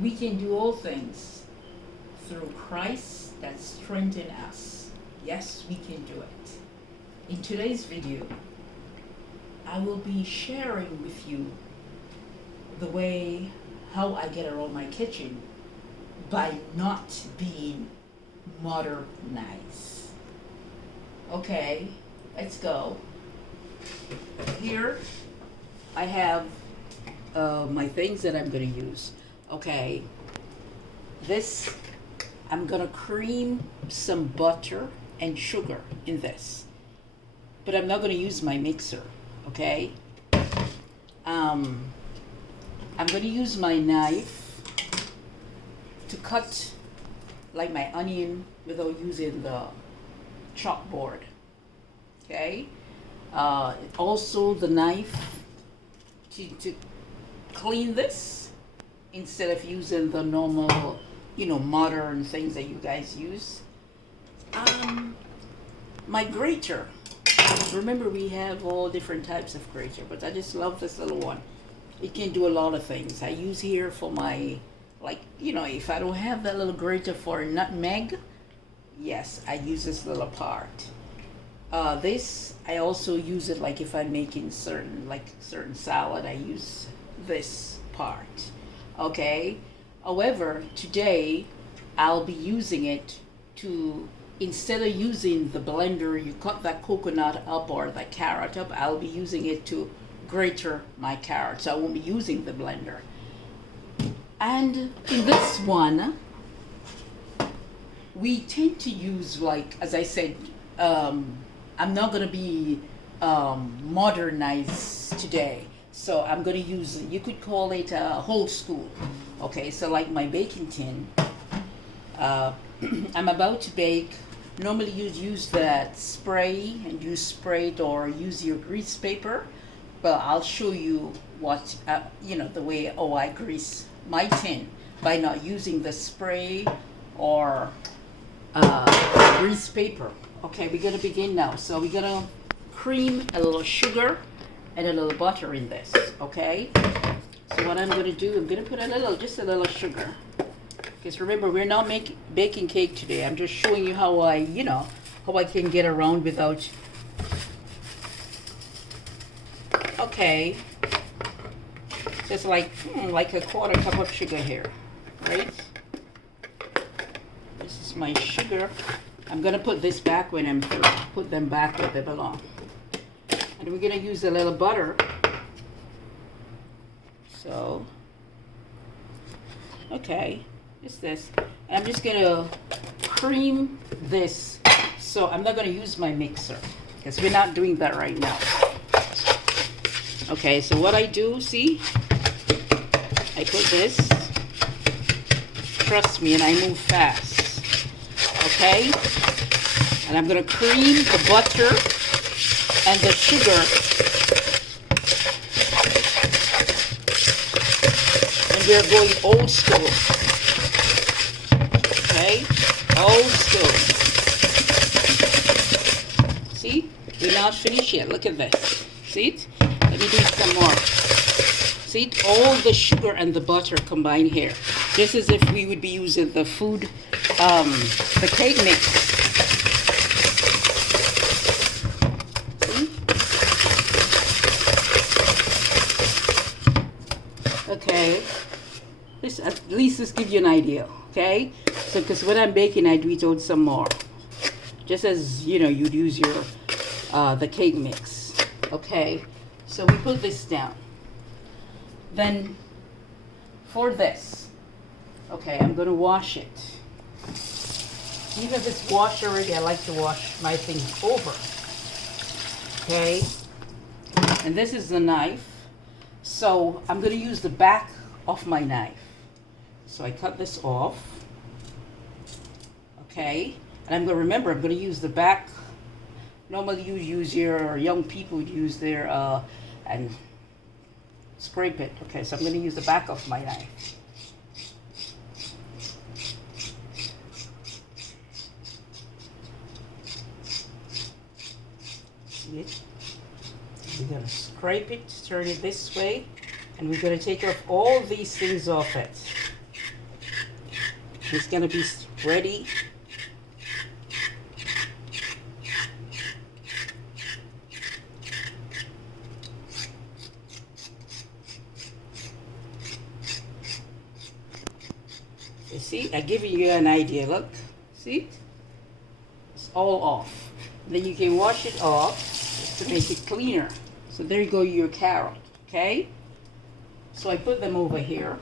We can do all things through Christ that strengthens us. Yes, we can do it. In today's video, I will be sharing with you the way how I get around my kitchen by not being modernized. Okay, let's go. Here I have my things that I'm going to use. Okay, this, I'm going to cream some butter and sugar in this, but I'm not going to use my mixer. Okay, I'm going to use my knife to cut like my onion without using the chalkboard. Okay, also the knife to clean this instead of using the normal, modern things that you guys use. My grater. Remember, we have all different types of grater, but I just love this little one. It can do a lot of things. I use here for my, if I don't have that little grater for nutmeg, yes, I use this little part. This, I also use it like if I'm making certain salad, I use this part. Okay. However, today I'll be using it to, instead of using the blender, you cut that coconut up or the carrot up, I'll be using it to grater my carrots. I won't be using the blender. And in this one, we tend to use, as I said, I'm not going to be modernized today. So I'm going to use, you could call it old school. Okay, so like my baking tin, I'm about to bake. Normally you'd use that spray and you spray it or use your grease paper. But I'll show you what, the way I grease my tin by not using the spray or grease paper. Okay, we're gonna begin now. So we're gonna cream a little sugar and a little butter in this, okay? So what I'm gonna do, I'm gonna put just a little sugar. Because remember, we're not baking cake today. I'm just showing you how I can get around without. Okay, just like a quarter cup of sugar here, right? This is my sugar. I'm gonna put this back when I'm through. Put them back where they belong. And we're gonna use a little butter. So, okay, it's this. And I'm just gonna cream this. So I'm not gonna use my mixer because we're not doing that right now. Okay, so what I do, see, I put this, trust me, and I move fast, okay? And I'm gonna cream the butter and the sugar, and we're going old school, okay? Old school. See, we're not finished yet, look at this, see it? Let me do some more. See, all the sugar and the butter combined here. Just as if we would be using the food, the cake mix. See? Okay. At least this gives you an idea, okay? So, because when I'm baking, I do it out some more. Just as, you'd use your, the cake mix, okay? So we put this down. Then for this, okay, I'm gonna wash it. Even if it's washed already, I like to wash my things over. Okay, and this is the knife. So I'm gonna use the back of my knife. So I cut this off. Okay, and I'm gonna use the back. Normally you use your young people would use their and scrape it. Okay, so I'm going to use the back of my knife. See it? We're going to scrape it, turn it this way, and we're going to take off all these things off it. It's gonna be ready. You see, I'm giving you an idea. Look, see, it's all off. Then you can wash it off to make it cleaner. So there you go, your carrot. Okay. So I put them over here.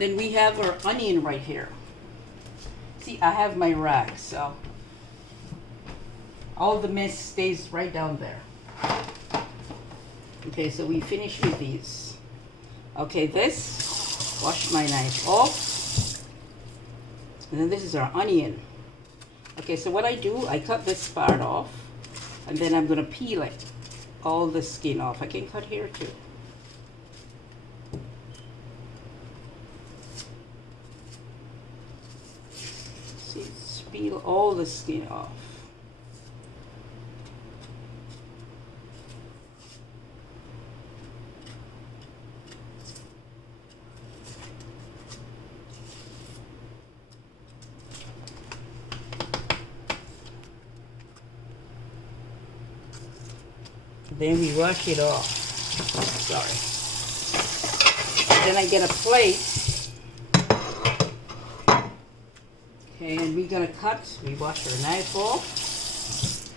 Then we have our onion right here. See, I have my rag, so all the mess stays right down there. Okay, so we finish with these. Okay, this, wash my knife off. And then this is our onion. Okay, so what I do, I cut this part off, and then I'm gonna peel it, all the skin off. I can cut here too. See, peel all the skin off. Then we wash it off. Sorry. Then I get a plate. Okay, and we're gonna cut. We wash our knife off.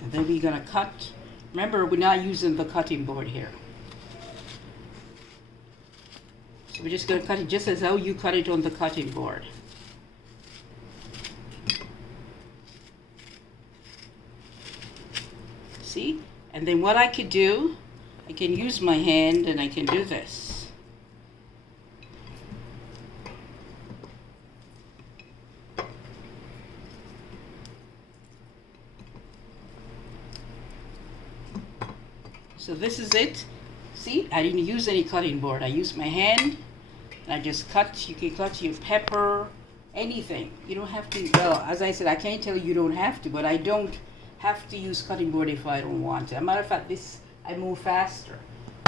And then we're gonna cut. Remember, we're not using the cutting board here. So we're just gonna cut it just as how you cut it on the cutting board. See? And then what I could do, I can use my hand and I can do this. So this is it. See, I didn't use any cutting board. I used my hand and I just cut. You can cut your pepper, anything. You don't have to, well, as I said, I can't tell you don't have to, but I don't have to use cutting board if I don't want to. As a matter of fact, this, I move faster.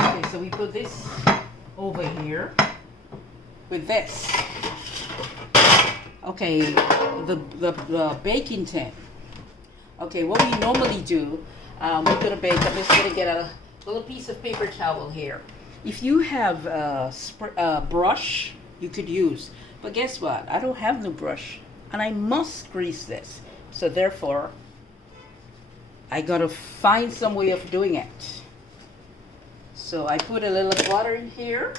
Okay, so we put this over here with this. Okay, the baking tin. Okay, what we normally do, we're gonna bake. I'm just gonna get a little piece of paper towel here. If you have a brush, you could use. But guess what? I don't have no brush, and I must grease this. So therefore, I gotta find some way of doing it. So I put a little butter in here.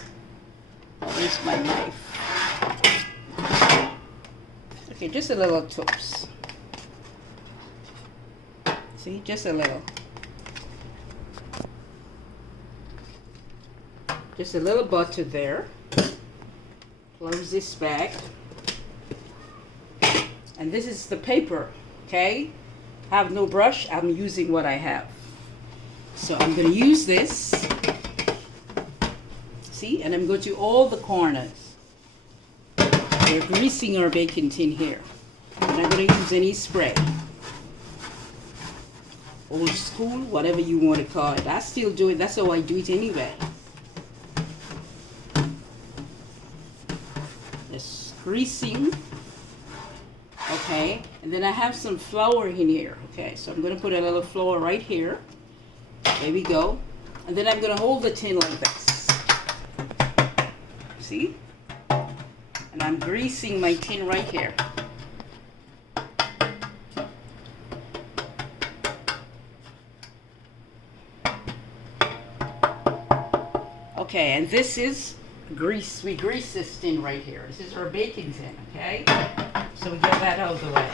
Use my knife. Okay, just a little tops. See, just a little. Just a little butter there. Close this back. And this is the paper, okay? Have no brush, I'm using what I have. So I'm going to use this. See, and I'm going to all the corners. We're greasing our baking tin here. I'm not going to use any spray. Old school, whatever you want to call it. I still do it, that's how I do it anyway. Just greasing. Okay, and then I have some flour in here. Okay, so I'm going to put a little flour right here. There we go. And then I'm going to hold the tin like this. See? And I'm greasing my tin right here. Okay, and this is grease. We grease this tin right here. This is our baking tin, okay? So we get that out of the way.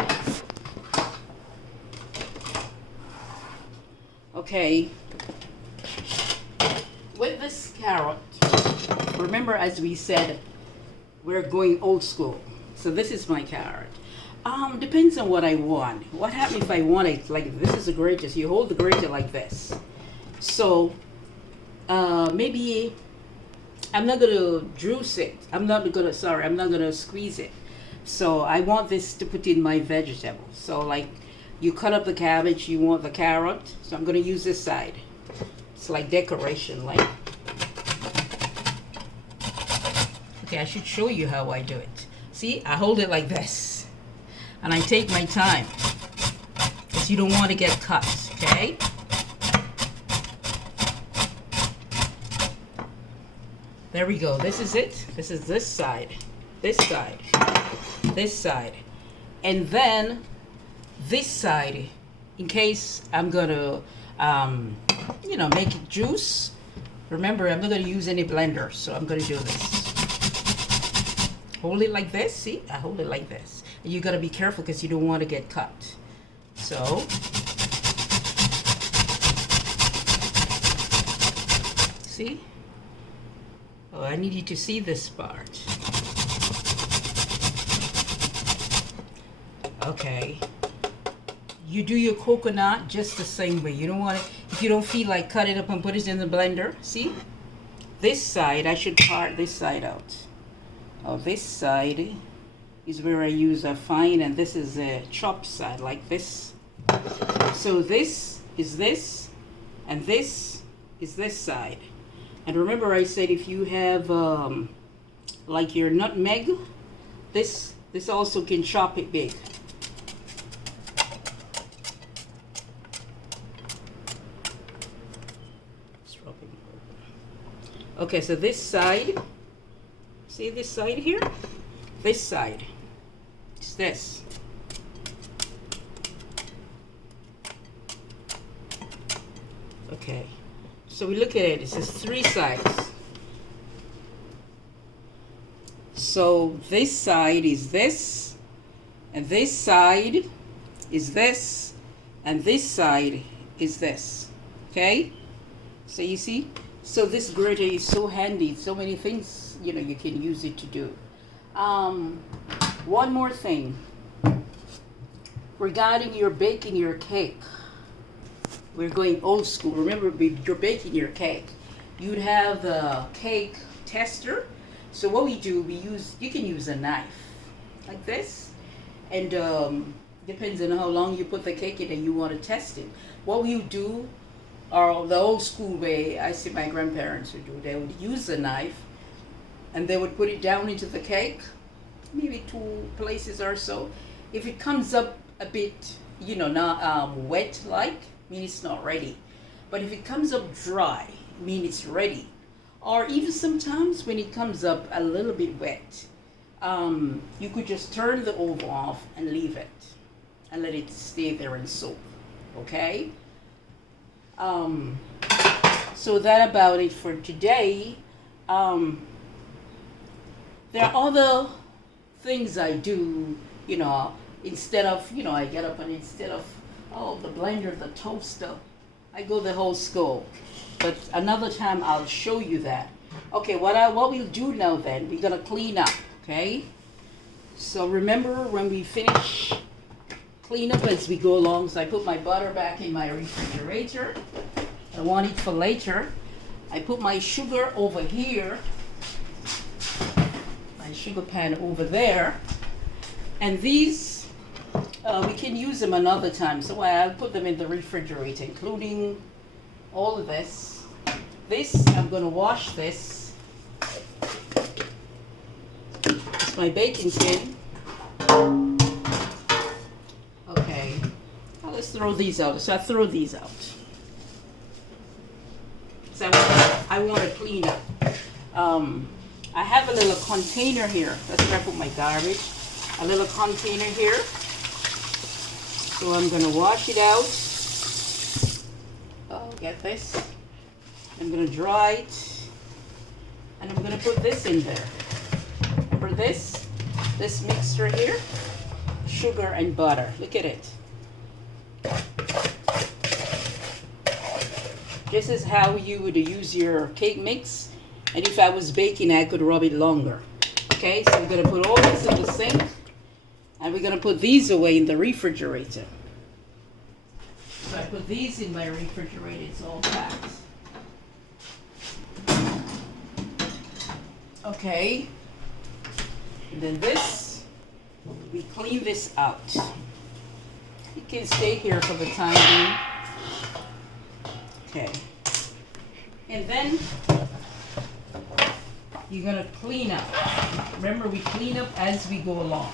Okay. With this carrot, remember as we said, we're going old school. So this is my carrot. Depends on what I want. What happens if I want it like this is a grater. So you hold the grater like this. So maybe I'm not gonna juice it. I'm not gonna squeeze it. So I want this to put in my vegetables. So like you cut up the cabbage, you want the carrot. So I'm gonna use this side. It's like decoration, like. Okay, I should show you how I do it. See, I hold it like this. And I take my time. Because you don't want to get cut, okay? There we go. This is it. This is this side. This side. This side. And then this side, in case I'm gonna, you know, make it juice. Remember, I'm not gonna use any blender, so I'm gonna do this. Hold it like this. See, I hold it like this. And you gotta be careful because you don't want to get cut. So, see? Oh, I need you to see this part. Okay. You do your coconut just the same way. You don't want to, if you don't feel like cut it up and put it in the blender. See? This side, I should part this side out. Oh, this side is where I use a fine, and this is a chopped side, like this. So this is this, and this is this side. And remember I said if you have like your nutmeg, this also can chop it big. Okay, so this side, see this side here? This side, it's this. Okay, so we look at it, it says 3 sides. So this side is this, and this side is this, and this side is this, okay? So you see? So this grater is so handy, so many things, you know, you can use it to do. One more thing. Regarding your baking your cake. We're going old school. Remember, you're baking your cake. You'd have the cake tester. So what we do, you can use a knife like this. And depends on how long you put the cake in and you want to test it. What you do, or the old school way I see my grandparents would do, they would use a knife and they would put it down into the cake, maybe 2 places or so. If it comes up a bit, you know, not wet like, mean it's not ready. But if it comes up dry, mean it's ready. Or even sometimes when it comes up a little bit wet, you could just turn the oven off and leave it and let it stay there and soak, okay? So that about it for today. There are other things I do, you know, instead of, you know, I get up and instead of, oh, the blender, the toaster, I go the whole scope. But another time I'll show you that. Okay, what we'll do now then, we're gonna clean up, okay? So remember when we finish clean up as we go along, so I put my butter back in my refrigerator. I want it for later. I put my sugar over here, my sugar pan over there, and these, we can use them another time, so I'll put them in the refrigerator, including all of this. This, I'm going to wash this. It's my baking tin. Okay, well, let's throw these out. So I throw these out. So I want to clean up. I have a little container here. That's where I put my garbage. A little container here. So I'm going to wash it out. Oh, get this. I'm going to dry it. And I'm going to put this in there. Remember this mixture here? Sugar and butter. Look at it. This is how you would use your cake mix. And if I was baking, I could rub it longer. Okay, so we're going to put all this in the sink. And we're going to put these away in the refrigerator. So I put these in my refrigerator. It's all packed. Okay. And then this, we clean this out. It can stay here for the time being. Okay. And then you're gonna clean up. Remember, we clean up as we go along.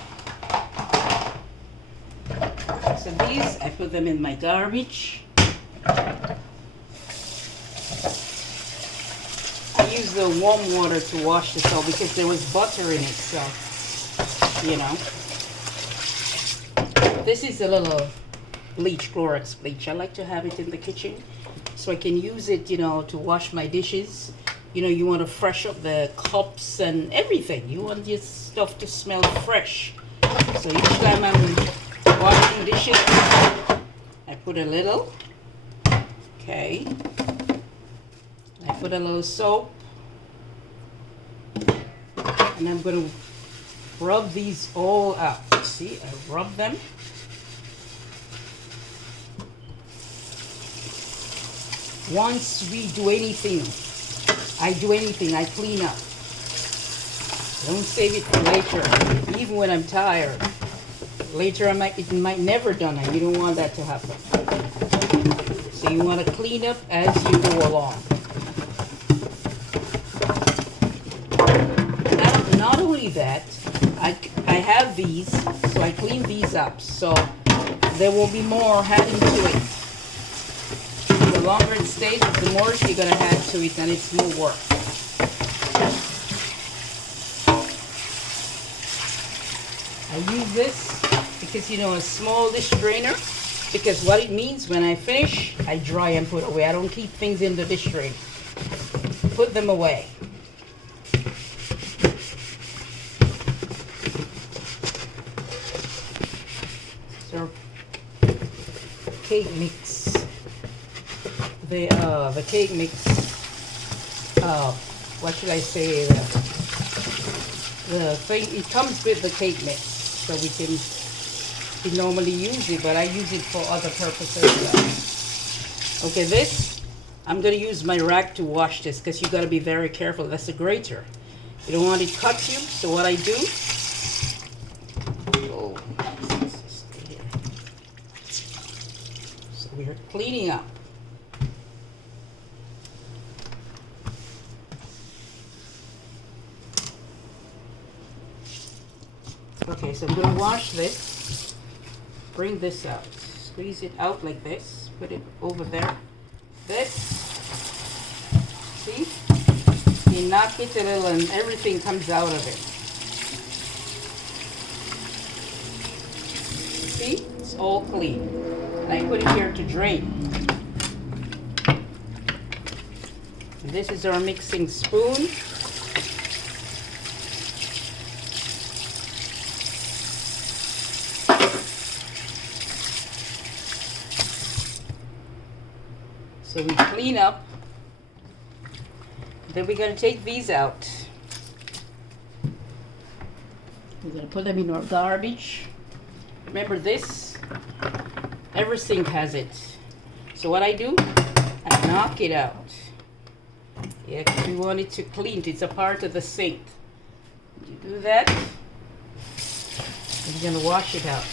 So these, I put them in my garbage. I use the warm water to wash this off because there was butter in it, so, you know. This is a little bleach, Clorox bleach. I like to have it in the kitchen so I can use it, you know, to wash my dishes. You know, you want to fresh up the cups and everything. You want your stuff to smell fresh. So each time I'm washing dishes, I put a little. Okay. I put a little soap. And I'm going to rub these all out. See, I rub them. Once we do anything, I clean up. Don't save it for later. Even when I'm tired. Later it might never done, and you don't want that to happen. So you want to clean up as you go along. Not only that, I have these, so I clean these up. So there will be more adding to it. The longer it stays, the more you're going to add to it, and it's more work. I use this because, you know, a small dish drainer, because what it means when I finish, I dry and put away. I don't keep things in the dish drainer. Put them away. So, cake mix. The cake mix, what should I say, the thing, it comes with the cake mix, so we normally use it, but I use it for other purposes. Okay, this, I'm going to use my rag to wash this, because you got to be very careful. That's a grater. You don't want it to cut you, so what I do, so we're cleaning up. Okay, so I'm going to wash this, bring this out, squeeze it out like this, put it over there. This, see, you knock it a little and everything comes out of it. See, it's all clean. And I put it here to drain. And this is our mixing spoon. So we clean up, then we're going to take these out. We're going to put them in our garbage. Remember this, every sink has it. So what I do, I knock it out. Yeah, because we want it to clean, it's a part of the sink. You do that, and you're going to wash it out.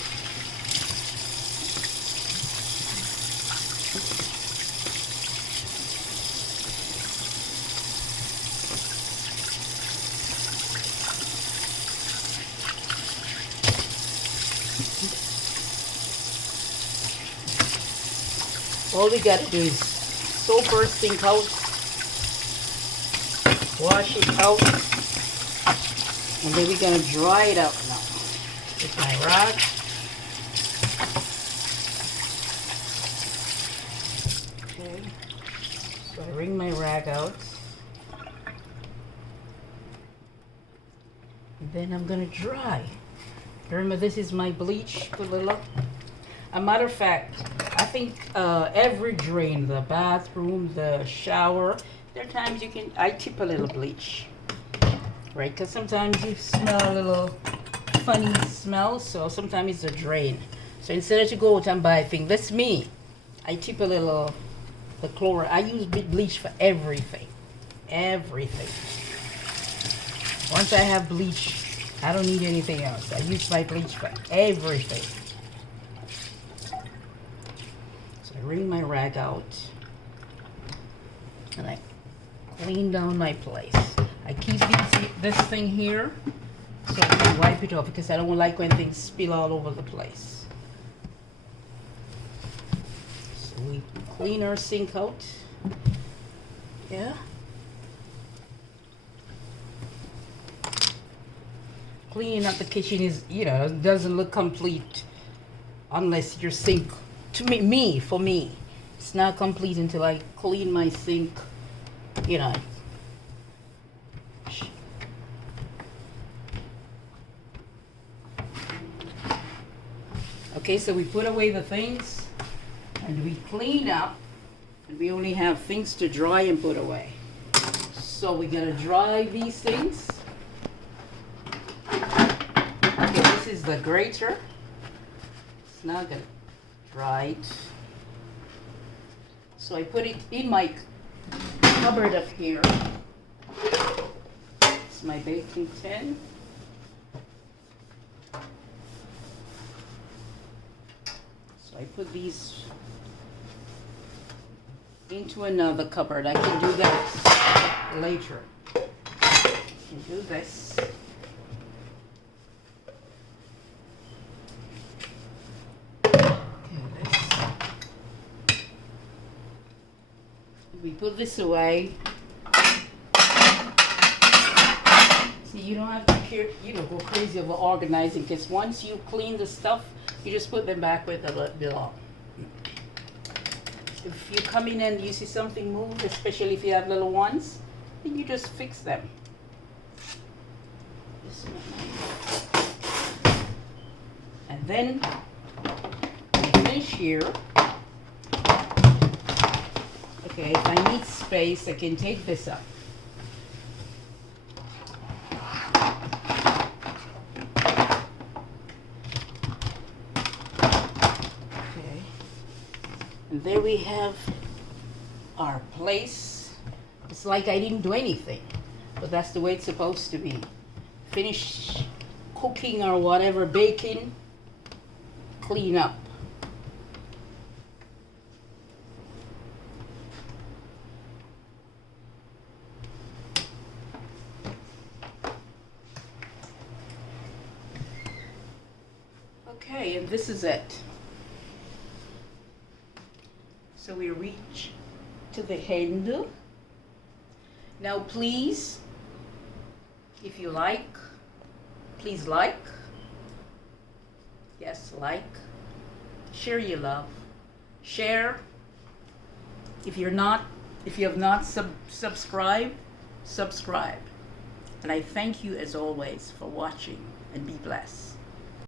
All we got to do is soap our sink out, wash it out, and then we're going to dry it out now with my rag. Okay, so I wring my rag out, and then I'm going to dry. Remember, this is my bleach, Kalila. A matter of fact, I think every drain, the bathroom, the shower, there are times I tip a little bleach, right? Because sometimes you smell a little funny smell, so sometimes it's a drain. So instead of to go out and buy a thing, that's me. I tip a little, the chlorine. I use bleach for everything, everything. Once I have bleach, I don't need anything else. I use my bleach for everything. Wring my rag out and I clean down my place. I keep this thing here so I can wipe it off because I don't like when things spill all over the place. So we clean our sink out. Yeah. Cleaning up the kitchen is, doesn't look complete unless your sink, for me, it's not complete until I clean my sink, Okay, so we put away the things and we clean up, and we only have things to dry and put away. So we're gonna dry these things. Okay, this is the grater. It's not gonna dry it. So I put it in my cupboard up here. It's my baking tin. So I put these into another cupboard. I can do that later. I can do this. We put this away. See, you don't have to go crazy over organizing, because once you clean the stuff, you just put them back where they belong. If you come in and you see something move, especially if you have little ones, then you just fix them. And then we finish here. Okay, if I need space, I can take this up. Okay. And there we have our place. It's like I didn't do anything, but that's the way it's supposed to be. Finish cooking or whatever, baking, clean up. Okay, and this is it. So we reach to the handle. Now please, if you like, please like. Yes, like. Share your love. Share. If you have not subscribed, subscribe. And I thank you as always for watching, and be blessed.